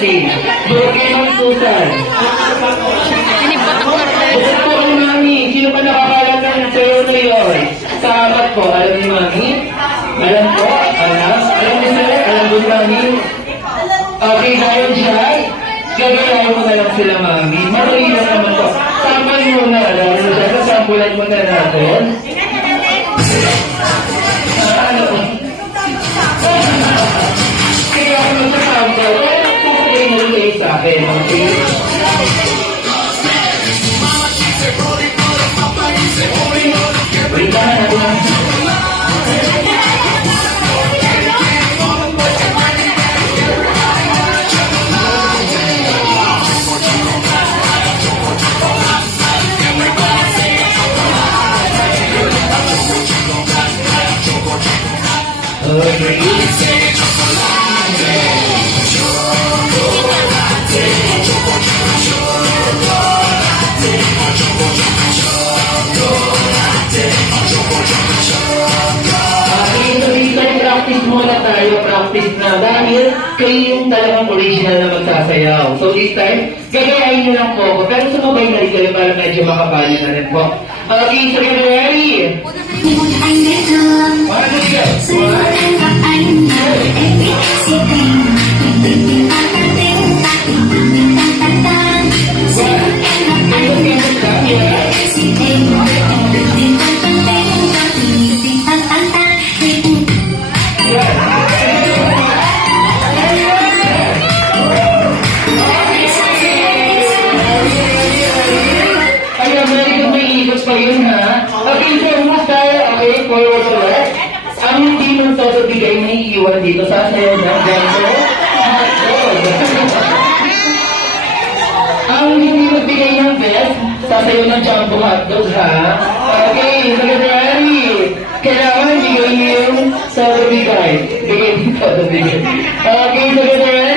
Nancy. Burke ng Susan. Bukod po kay Mami. Sino pa nakakalat ng sayo na yun? Salamat po. Alam ni Mami? Alam po? Alam ni Sir? Alam ni Mami? Okay, dahil dyan, gagayahin mo na lang sila, Mami. Madali lang naman po. Sample mo na. Dahil dyan, sampulan mo na natin. Kaya ako sa sample, kaya mo kayo sa akin, okay? Wait lang. Practice muna tayo, practice na dahil kayo yung talagang original na magsasayaw. So this time, gagayahin nyo lang po ako. Pero sumabay na rin kayo para medyo makapali na rin po. Okay, so get ready! Forward to left. Ang hindi mong bigay na iiwan dito sa sayo ng ganito. Ang hindi magbigay ng best, sa sayo ng jumbo hotdog, ha? Okay, secretary. Kailangan bigay niyo yung sa bigay. Bigay dito, bigay. Okay, secretary.